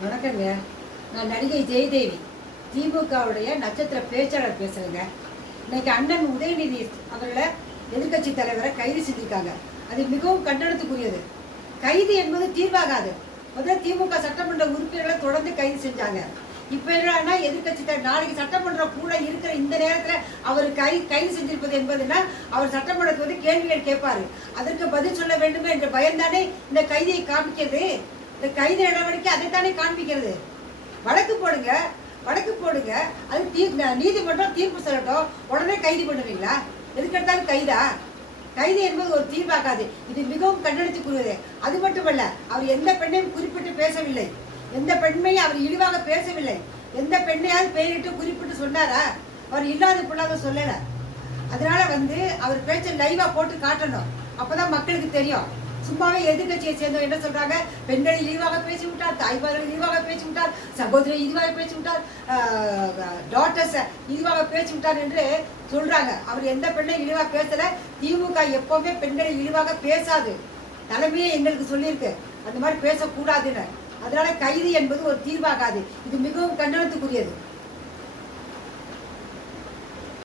வணக்கங்க. நான் நடிகை ஜெயதேவி, திமுகவுடைய நட்சத்திர பேச்சாளர் பேசுகிறேங்க. இன்னைக்கு அண்ணன் உதயநிதி அவர்களை எதிர்கட்சி தலைவரை கைது செஞ்சிருக்காங்க. அது மிகவும் கண்டனத்துக்குரியது. கைது என்பது தீர்வாகாது. முதல்ல திமுக சட்டமன்ற உறுப்பினர்களை தொடர்ந்து கைது செஞ்சாங்க. இப்போ என்னன்னா எதிர்கட்சி நாளைக்கு சட்டமன்றம் கூட இருக்கிற இந்த நேரத்தில் அவர் கைது செஞ்சிருப்பது என்பதுன்னா அவர் சட்டமன்றத்தில் வந்து கேள்விகள் கேட்பாரு, அதற்கு பதில் சொல்ல வேண்டுமே என்ற பயம்தானே இந்த கைதியை காமிக்கிறது. இந்த கைது நடவடிக்கை அதைத்தானே காண்பிக்கிறது. வழக்கு போடுங்க, வழக்கு போடுங்க, அது நீதிமன்றம் தீர்ப்பு சொல்லட்டும், உடனே கைது பண்ணுவீங்களா? எதுக்கெடுத்தாலும் கைதா? கைது என்பது ஒரு தீர்வாகாது. இது மிகவும் கண்டனத்துக்குரியது. அது மட்டுமல்ல, அவர் எந்த பெண்ணையும் குறிப்பிட்டு பேசவில்லை, எந்த பெண்மையும் அவர் இழிவாக பேசவில்லை. எந்த பெண்ணையாவது பெயரிட்டு குறிப்பிட்டு சொன்னாரா? அவர் இல்லாத பொருளாக சொல்லல. அதனால வந்து அவர் பேச்ச லைவா போட்டு காட்டணும், அப்பதான் மக்களுக்கு தெரியும். சும்மாவே எதிர்கட்சியை சேர்ந்தவங்க என்ன சொல்றாங்க, பெண்களை இழிவாக பேசி விட்டார், தாய்மார்களை இழிவாக பேசி விட்டார், சகோதரியை இழிவாக பேசி விட்டார், டாட்டர்ஸை இழிவாக பேசி விட்டார் என்று சொல்றாங்க. அவர் எந்த பெண்ணை இழிவாக பேசல. திமுக எப்பவுமே பெண்களை இழிவாக பேசாது. தலைமையே எங்களுக்கு சொல்லியிருக்கு அந்த மாதிரி பேசக்கூடாதுன்னு. அதனால கைது என்பது ஒரு தீர்வாகாது. இது மிகவும் கண்டனத்துக்குரியது.